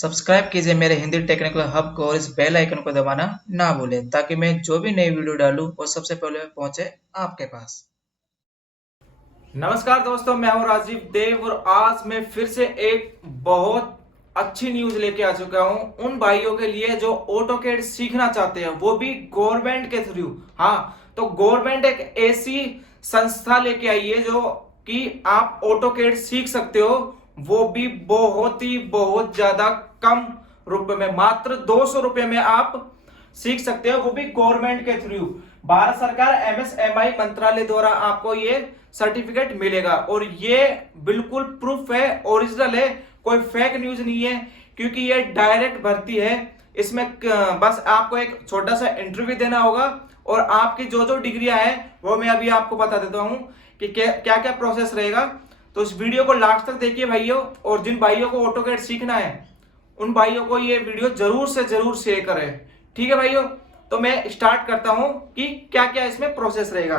Subscribe कीजिए मेरे Hindi technical hub को और इस बेल आइकन को दबाना ना भूलें ताकि मैं जो भी नई वीडियो डालूं वो सबसे पहले पहुंचे आपके पास। नमस्कार दोस्तों, मैं हूं राजीव देव और आज मैं फिर से एक बहुत अच्छी न्यूज लेके आ चुका हूं उन भाइयों के लिए जो ऑटोकेड सीखना चाहते हैं, वो भी गवर्नमेंट के थ्रू। हाँ, तो गवर्नमेंट एक ऐसी संस्था लेके आई है जो कि आप ऑटोकेड सीख सकते हो, वो भी बहुत ज्यादा कम रुपए में, मात्र 200 रुपए में आप सीख सकते हो, वो भी गवर्नमेंट के थ्रू। भारत सरकार एमएसएमई मंत्रालय द्वारा आपको ये सर्टिफिकेट मिलेगा और ये बिल्कुल प्रूफ है, ओरिजिनल है, कोई फेक न्यूज नहीं है, क्योंकि ये डायरेक्ट भर्ती है। इसमें बस आपको एक छोटा सा इंटरव्यू देना होगा और आपकी जो जो डिग्रियां हैं वो मैं अभी आपको बता देता हूं कि क्या क्या प्रोसेस रहेगा। तो इस वीडियो को लास्ट तक देखिए भाइयों, और जिन भाइयों को ऑटोकैड सीखना है उन भाइयों को ये वीडियो जरूर से जरूर शेयर करें। ठीक है भाइयों, तो मैं स्टार्ट करता हूं कि क्या क्या इसमें प्रोसेस रहेगा।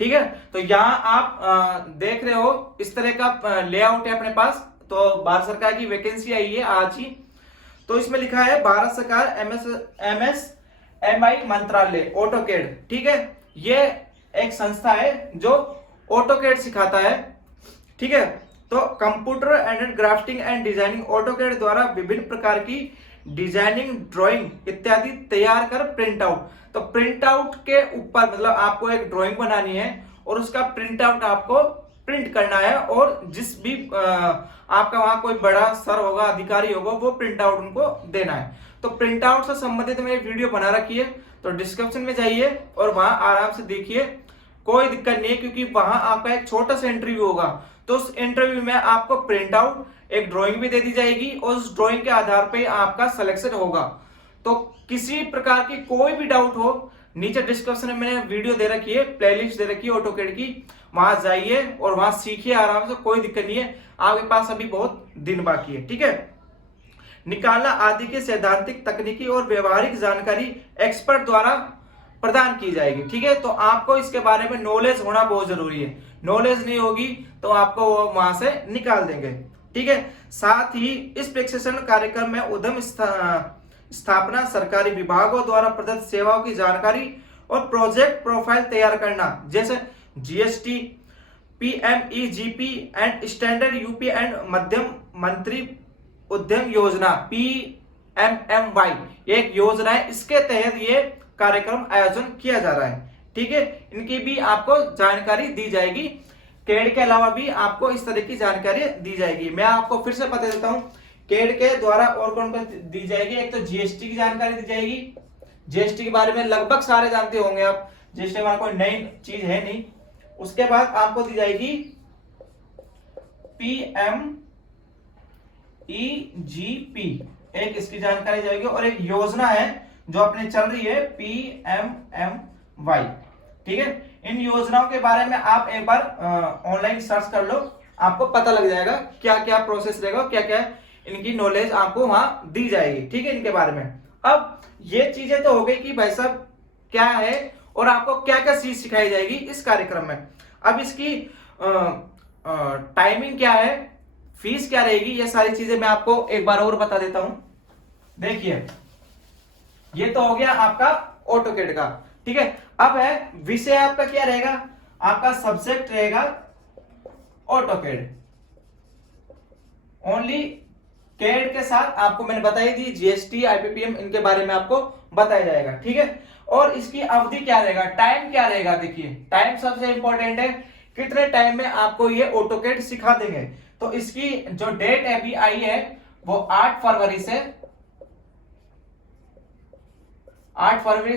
ठीक है, तो यहाँ आप देख रहे हो इस तरह का लेआउट है अपने पास। तो भारत सरकार की वैकेंसी आई है आज ही। तो इसमें लिखा है भारत सरकार एमएसएमई मंत्रालय ऑटोकेड। ठीक है, ये एक संस्था है जो ऑटोकेड सिखाता है। ठीक है, तो computer and drafting and designing AutoCAD द्वारा विभिन्न प्रकार की डिजाइनिंग, ड्राइंग इत्यादि तैयार कर प्रिंट आउट। तो प्रिंट आउट के ऊपर मतलब आपको एक ड्राइंग बनानी है और उसका प्रिंट आउट आपको प्रिंट करना है, और जिस भी आपका वहां कोई बड़ा सर होगा, अधिकारी होगा, वो प्रिंट आउट उनको देना है। तो प्रिंट आउट से संबंधित मैंने वीडियो बना रखी है, तो डिस्क्रिप्शन में जाइए और वहां आराम से देखिए, कोई दिक्कत नहीं है, क्योंकि वहां आपका एक छोटा सा इंटरव्यू होगा। तो उस इंटरव्यू में आपको प्रिंट आउट, एक ड्राइंग भी दे दी जाएगी और उस ड्राइंग के आधार पे आपका सिलेक्शन होगा। तो किसी प्रकार की कोई भी डाउट हो, नीचे डिस्क्रिप्शन में मैंने वीडियो दे रखी है, प्लेलिस्ट दे रखी है ऑटोकैड की, वहां जाइए और वहां सीखिए आराम से, कोई दिक्कत नहीं है। आपके पास अभी बहुत दिन बाकी है। ठीक है, निकालना आदि की सैद्धांतिक, तकनीकी और व्यवहारिक जानकारी एक्सपर्ट द्वारा प्रदान की जाएगी। ठीक है, तो आपको इसके बारे में नॉलेज होना बहुत जरूरी है। नॉलेज नहीं होगी तो आपको वो वहां से निकाल देंगे। ठीक है, साथ ही इस प्रशिक्षण कार्यक्रम में उद्यम स्थापना, सरकारी विभागों द्वारा प्रदत्त सेवाओं की जानकारी और प्रोजेक्ट प्रोफाइल तैयार करना, जैसे GST, PMEGP and standard UP and मध्यम मंत्री उद्यम योजना पीएमएमवाई एक योजना है, इसके तहत ये कार्यक्रम आयोजन किया जा रहा है। ठीक है, इनकी भी आपको जानकारी दी जाएगी। कैड के अलावा भी आपको इस तरह की जानकारी दी जाएगी। मैं आपको फिर से बता देता हूं कैड के द्वारा और कौन कौन दी जाएगी। एक तो जीएसटी की जानकारी दी जाएगी। जीएसटी के बारे में लगभग सारे जानते होंगे आप, जीएसटी हमारा कोई नई चीज है नहीं। उसके बाद आपको दी जाएगी पीएमईजीपी, एक इसकी जानकारी जाएगी, और एक योजना है जो अपने चल रही है पीएमएमवाई। ठीक है, इन योजनाओं के बारे में आप एक बार ऑनलाइन सर्च कर लो, आपको पता लग जाएगा क्या क्या प्रोसेस रहेगा, क्या क्या इनकी नॉलेज आपको वहां दी जाएगी। ठीक है, इनके बारे में। अब ये चीजें तो हो गई कि भाई साहब क्या है और आपको क्या क्या चीज सिखाई जाएगी इस कार्यक्रम में। अब इसकी टाइमिंग क्या है, फीस क्या रहेगी, ये सारी चीजें मैं आपको एक बार और बता देता हूं। देखिए, ये तो हो गया आपका ऑटोकैड का। ठीक है, अब है विषय आपका क्या रहेगा, आपका सब्जेक्ट रहेगा ऑटोकैड ओनली। कैड के साथ आपको मैंने बताई दी जीएसटी, आईपीपीएम, इनके बारे में आपको बताया जाएगा। ठीक है, और इसकी अवधि क्या रहेगा, टाइम क्या रहेगा। देखिए, टाइम सबसे इंपॉर्टेंट है, कितने टाइम में आपको ये ऑटोकैड सिखा देंगे। तो इसकी जो डेट अभी आई है वो 8 फरवरी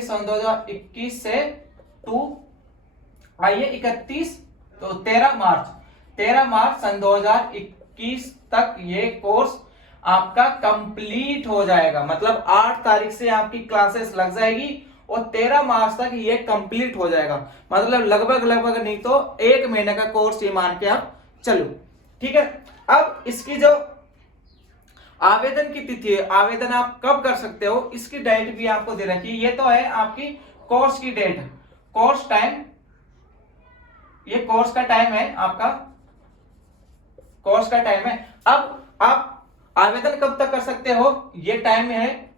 सन 2021 से टू आई है 31, तो 13 मार्च सन 2021 तक ये कोर्स आपका कंप्लीट हो जाएगा। मतलब 8 तारीख से आपकी क्लासेस लग जाएगी और 13 मार्च तक ये कंप्लीट हो जाएगा। मतलब लगभग नहीं तो 1 महीने का कोर्स ये मान के आप चलो। ठीक है, अब इसकी जो आवेदन की तिथि है, आवेदन आप कब कर सकते हो, इसकी डेट भी आपको दे रखी है। ये तो है आपकी कोर्स की डेट, कोर्स टाइम, ये कोर्स का टाइम है आपका, कोर्स का टाइम है। अब आप आवेदन कब तक कर सकते हो ये टाइम है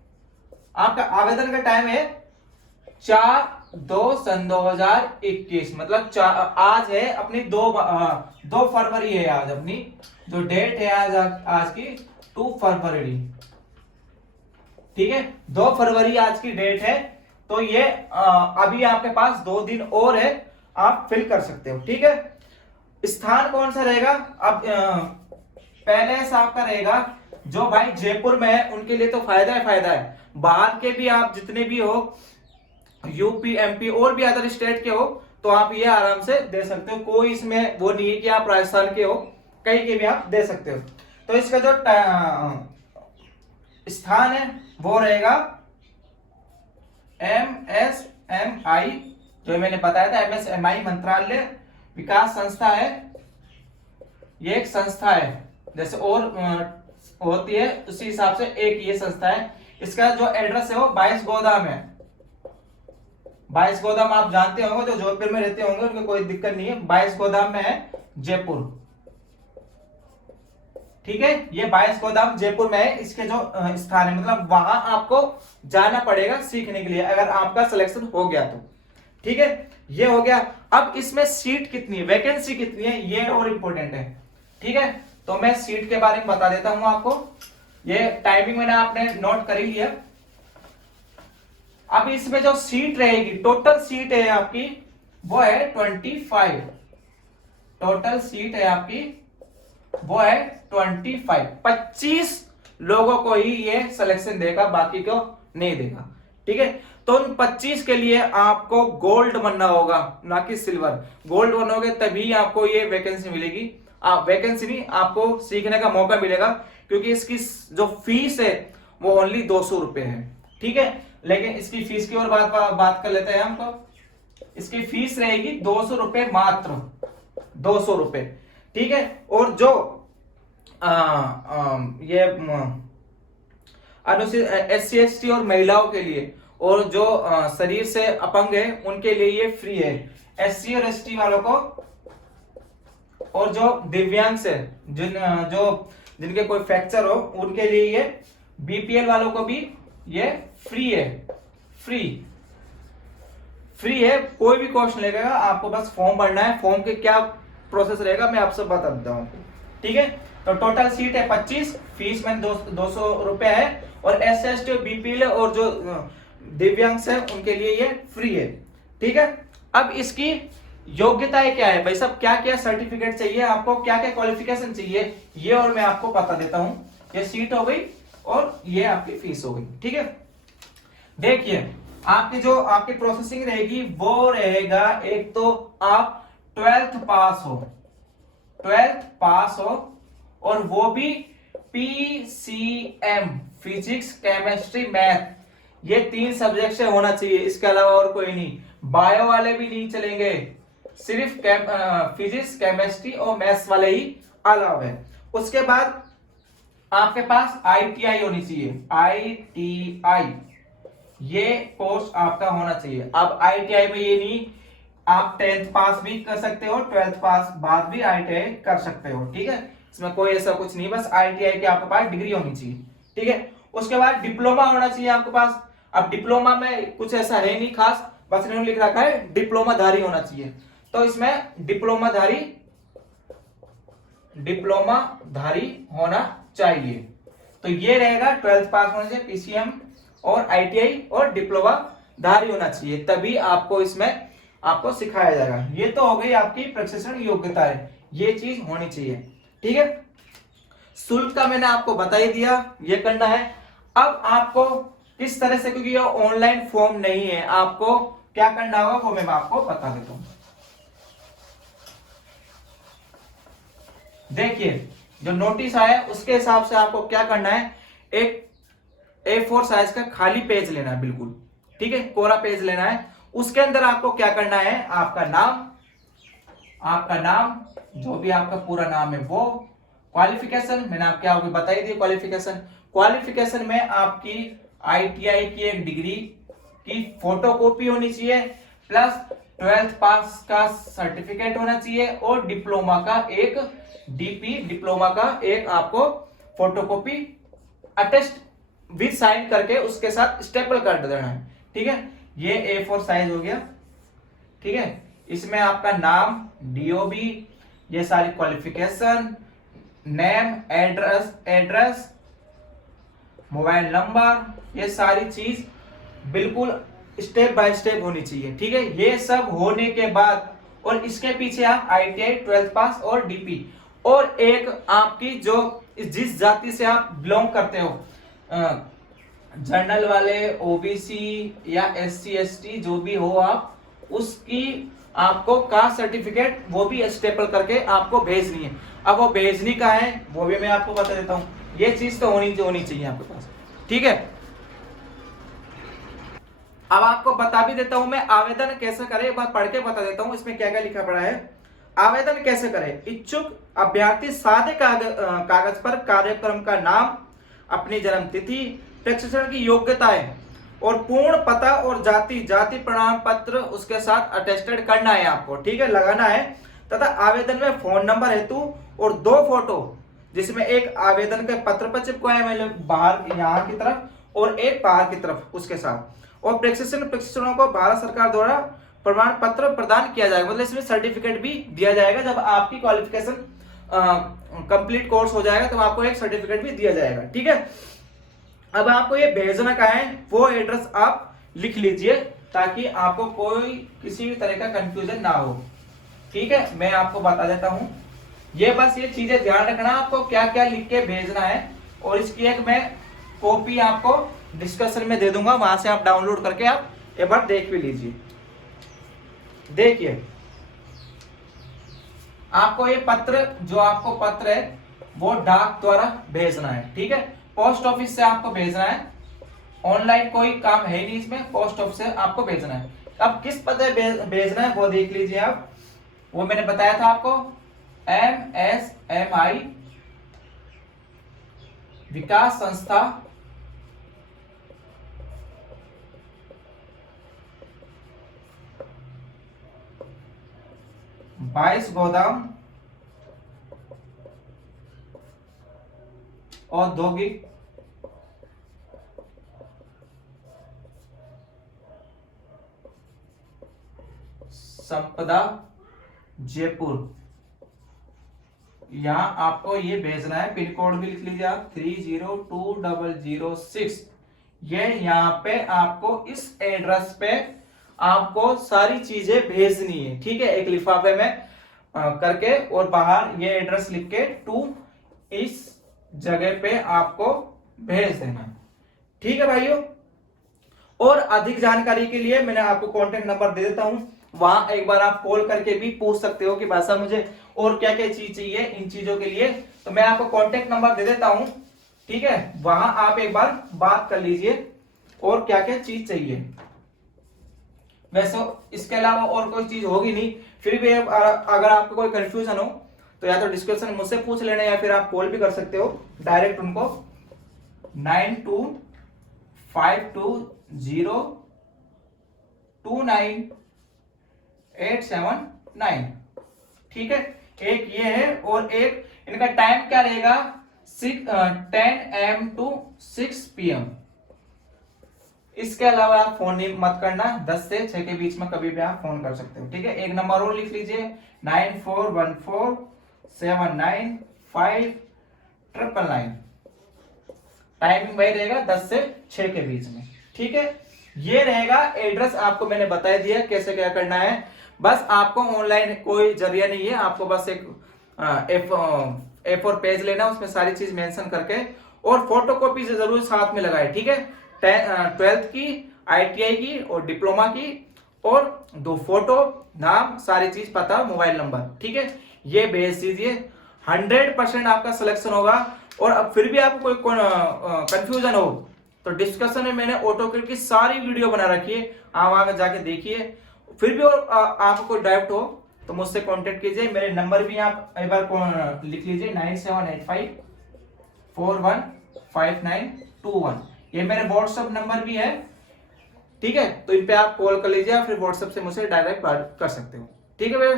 आपका आवेदन का टाइम है 4/2/2021, मतलब आज है अपनी 2 फरवरी है आज अपनी जो डेट है आज की 2 फरवरी, ठीक है 2 फरवरी आज की डेट है। तो ये अभी आपके पास 2 दिन और है, आप फिल कर सकते हो, ठीक है। स्थान कौन सा रहेगा? अब पहले से आपका रहेगा जो भाई जयपुर में है उनके लिए तो फायदा है, बाहर के भी आप जितने भी हो, यूपी एमपी और भी अदर स्टेट के हो, तो आप ये आराम से दे सकते हो, कोई इसमें वो नहीं है कि आप राजस्थान के हो, कहीं के भी आप दे सकते हो। तो इसका जो स्थान है वो रहेगा MSMI, जो मैंने बताया था MSMI मंत्रालय विकास संस्था है, ये एक संस्था है जैसे और होती है उसी हिसाब से एक ये संस्था है। इसका जो एड्रेस है वो 22 गोदाम है, 22 गोदाम आप जानते होंगे, जो जोधपुर में रहते होंगे उनको कोई दिक्कत नहीं है, 22 गोदाम में है जयपुर, ठीक है। ये 22 गोदाम जयपुर में है, इसके जो स्थान है मतलब वहां आपको जाना पड़ेगा सीखने के लिए, अगर आपका सिलेक्शन हो गया तो, ठीक है। ये हो गया। अब इसमें सीट कितनी है, वैकेंसी कितनी है, ये और इंपॉर्टेंट है, ठीक है। तो मैं सीट के बारे में बता देता हूं आपको, ये टाइमिंग मैंने आपने नोट कर ही लिया। अब इसमें जो सीट रहेगी, टोटल सीट है आपकी वो है 25, टोटल सीट है आपकी वो है 25 लोगों को ही ये सिलेक्शन देगा, बाकी को नहीं देगा, ठीक है। तो उन 25 के लिए आपको गोल्ड बनना होगा, ना कि सिल्वर। गोल्ड बनोगे तभी आपको ये वैकेंसी मिलेगी, वैकेंसी नहीं, आपको सीखने का मौका मिलेगा, क्योंकि इसकी जो फीस है वो ओनली 200 रुपए है, ठीक है। लेकिन इसकी फीस की और बात कर लेते हैं हम। तो इसकी फीस रहेगी 200 रुपए, मात्र 200 रुपए, ठीक है। और जो ये अनुसूचित SC ST और महिलाओं के लिए, और जो शरीर से अपंग है उनके लिए ये फ्री है, SC और ST वालों को, और जो दिव्यांग है जिनके कोई फ्रैक्चर हो उनके लिए ये, BPL वालों को भी ये फ्री है, फ्री है, कोई भी कॉस्ट नहीं लगेगा, आपको बस फॉर्म भरना है। फॉर्म के क्या प्रोसेस रहेगा मैं आपसे बता देता हूं, ठीक है। तो टोटल सीट है 25, फीस में 200 रुपए है, और SC ST और BPL और जो दिव्यांग है उनके लिए ये फ्री है, ठीक है। अब इसकी योग्यताएं क्या है भाई साहब, क्या क्या सर्टिफिकेट चाहिए आपको, क्या क्या क्वालिफिकेशन चाहिए, ये और मैं आपको बता देता हूं। ये सीट हो गई और ये आपकी फीस हो गई, ठीक है। देखिए आपकी प्रोसेसिंग रहेगी वो रहेगा, एक तो आप 12th पास हो, और वो भी PCM, फिजिक्स केमिस्ट्री मैथ, ये 3 सब्जेक्ट से होना चाहिए, इसके अलावा और कोई नहीं। बायो वाले भी नहीं चलेंगे, सिर्फ फिजिक्स केमिस्ट्री और मैथ्स वाले ही अलाउ है। उसके बाद आपके पास ITI होनी चाहिए, ITI ये कोर्स आपका होना चाहिए। अब ITI में ये नहीं, आप 10th पास भी कर सकते हो, 12th पास बाद भी ITI कर सकते हो, ठीक है। इसमें कोई ऐसा कुछ नहीं, बस ITI की आपके पास डिग्री होनी चाहिए, ठीक है। उसके बाद डिप्लोमा होना चाहिए आपके पास। अब डिप्लोमा में कुछ ऐसा है नहीं खास, बस इन्होंने लिख रखा है डिप्लोमा धारी होना चाहिए, तो इसमें डिप्लोमा धारी होना चाहिए। तो ये रहेगा 12th पास होने से, PCM और ITI और डिप्लोमा धारी होना चाहिए, तभी आपको इसमें आपको सिखाया जाएगा। ये तो हो गई आपकी प्रशिक्षण योग्यता है, ये चीज होनी चाहिए, ठीक है। शुल्क का मैंने आपको बता ही दिया, ये करना है। अब आपको किस तरह से, क्योंकि ये ऑनलाइन फॉर्म नहीं है, आपको क्या करना होगा वो मैं आपको बता देता हूं। देखिए जो नोटिस आया उसके हिसाब से आपको क्या करना है, एक A4 साइज का खाली पेज लेना है, बिल्कुल ठीक है, कोरा पेज लेना है। उसके अंदर आपको क्या करना है, आपका नाम जो भी आपका पूरा नाम है वो, क्वालिफिकेशन मैंने आपको बताई दी, क्वालिफिकेशन में आपकी ITI की एक डिग्री की फोटोकॉपी होनी चाहिए, प्लस 12th पास का सर्टिफिकेट होना चाहिए, और डिप्लोमा का एक DP डिप्लोमा का एक आपको फोटोकॉपी अटेस्ट विद साइन करके उसके साथ स्टेपल कर देना है। ठीक है, ये A4 साइज हो गया। ठीक है, इसमें आपका नाम, DOB, ये सारी qualification, name, address, mobile number, ये सारी चीज बिल्कुल स्टेप बाय स्टेप होनी चाहिए। ठीक है, ये सब होने के बाद और इसके पीछे आप ITI 12th पास और DP और एक आपकी जो जिस जाति से आप बिलोंग करते हो, जनरल वाले, OBC या SC ST जो भी हो आप, उसकी आपको कास्ट सर्टिफिकेट वो भी स्टेपल करके आपको भेजनी है। अब वो भेजनी का है वो भी मैं आपको बता देता हूँ, ये चीज तो होनी चाहिए आपके पास। ठीक है, अब आपको बता भी देता हूं मैं आवेदन कैसे करें, एक बार पढ़ के बता देता हूं इसमें क्या क्या लिखा पड़ा है। आवेदन कैसे करें? इच्छुक अभ्यर्थी सादे कागज पर कार्यक्रम का नाम, अपनी जन्म तिथि, प्रशिक्षण की योग्यताएं और पूर्ण पता और जाति प्रमाण पत्र उसके साथ अटेस्टेड करना है आपको। ठीक है, लगाना है। तथा आवेदन में फोन नंबर हेतु और 2 फोटो, जिसमें एक आवेदन के पत्र पर चिपकाया है मतलब बाहर यहाँ की तरफ और एक बाहर की तरफ उसके साथ, और प्रशिक्षणों को भारत सरकार द्वारा प्रमाण पत्र प्रदान किया जाएगा, मतलब इसमें सर्टिफिकेट भी दिया जाएगा। जब आपकी क्वालिफिकेशन कंप्लीट कोर्स हो जाएगा तो आपको एक सर्टिफिकेट भी दिया जाएगा। ठीक है, अब आपको ये भेजना का है वो एड्रेस आप लिख लीजिए ताकि आपको कोई किसी भी तरह का कंफ्यूजन ना हो। ठीक है, मैं आपको बता देता हूं, ये बस ये चीजें ध्यान रखना आपको क्या क्या लिख के भेजना है, और इसकी एक मैं कॉपी आपको डिस्कशन में दे दूंगा, वहां से आप डाउनलोड करके आप एक बार देख भी लीजिए। देखिए, आपको ये पत्र जो आपको पत्र है वो डाक द्वारा भेजना है। ठीक है, पोस्ट ऑफिस से आपको भेजना है, ऑनलाइन कोई काम है नहीं इसमें, पोस्ट ऑफिस से आपको भेजना है। अब किस पते भेजना है वो देख लीजिए आप, वो मैंने बताया था आपको, MSMI विकास संस्था, बाईस गोदाम औद्योगिक संपदा जयपुर, यहां आपको ये भेजना है। पिन कोड भी लिख लीजिए आप 302006। ये यहाँ पे आपको इस एड्रेस पे आपको सारी चीजें भेजनी है। ठीक है, एक लिफाफे में करके और बाहर ये एड्रेस लिख के टू इस जगह पे आपको भेज देना। ठीक है भाइयों, और अधिक जानकारी के लिए मैंने आपको कॉन्टेक्ट नंबर दे देता हूं, वहां एक बार आप कॉल करके भी पूछ सकते हो कि भाई साहब मुझे और क्या क्या चीज चाहिए इन चीजों के लिए, तो मैं आपको कॉन्टेक्ट नंबर दे देता हूं। ठीक है, वहां आप एक बार बात कर लीजिए और क्या क्या चीज चाहिए। वैसे इसके अलावा और कोई चीज होगी नहीं, फिर भी अगर आपको कोई कंफ्यूजन हो तो या तो डिस्क्रिप्शन में मुझसे पूछ लेना या फिर आप कॉल भी कर सकते हो डायरेक्ट उनको 9252029879। ठीक है, एक ये है और एक इनका टाइम क्या रहेगा 10 AM to 6 PM। इसके अलावा आप फोन नहीं मत करना, 10 से 6 के बीच में कभी भी आप फोन कर सकते हो। ठीक है, एक नंबर और लिख लीजिए 9414795999। टाइमिंग वही रहेगा 10 से 6 के बीच में। ठीक है, ये रहेगा एड्रेस, आपको मैंने बता दिया कैसे क्या करना है। बस आपको ऑनलाइन कोई जरिया नहीं है, आपको बस एक A4 पेज लेना, उसमें सारी चीज मेंशन करके और फोटोकॉपी से जरूर साथ में लगाए। ठीक है, 12th की, ITI की और डिप्लोमा की, और 2 फोटो, नाम, सारी चीज पता, मोबाइल नंबर। ठीक है, ये भेज दीजिए, 100% आपका सिलेक्शन होगा। और अब फिर भी आपको कोई कंफ्यूजन हो तो डिस्कशन में मैंने ऑटोकैड की सारी वीडियो बना रखी है, आप वहां जाके देखिए। फिर भी और आपको कोई डाउट हो तो मुझसे कांटेक्ट कीजिए, मेरे नंबर भी आप एक बार लिख लीजिए 9785415921। ये मेरे व्हाट्सएप नंबर भी है। ठीक है, तो इन पे आप कॉल कर लीजिए या फिर व्हाट्सएप से मुझे डायरेक्ट बात कर सकते हो। ठीक है भैया,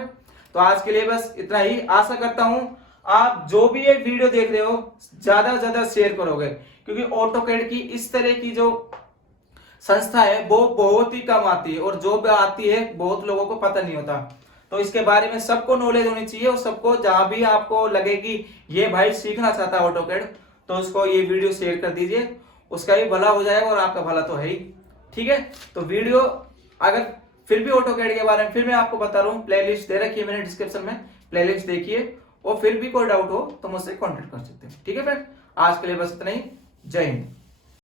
तो आज के लिए बस इतना ही। आशा करता हूं आप जो भी ये वीडियो देख रहे हो ज्यादा से ज्यादा शेयर करोगे, क्योंकि ऑटोकैड की इस तरह की जो संस्था है वो बहुत ही कम आती है, और जो भी आती है बहुत लोगों को पता नहीं होता। तो इसके बारे में सबको नॉलेज होनी चाहिए, और सबको जहां भी आपको लगे कि ये भाई सीखना चाहता है ऑटोकैड, तो उसको ये वीडियो शेयर कर दीजिए, उसका भी भला हो जाएगा और आपका भला तो है ही। ठीक है, तो वीडियो अगर फिर भी ऑटोकैड के बारे में फिर मैं आपको बता रहा हूँ, प्लेलिस्ट दे रखी है मैंने डिस्क्रिप्शन में, प्लेलिस्ट देखिए, और फिर भी कोई डाउट हो तो मुझसे कॉन्टेक्ट कर सकते हैं। ठीक है फ्रेंड, आज के लिए बस इतना ही। जय हिंद।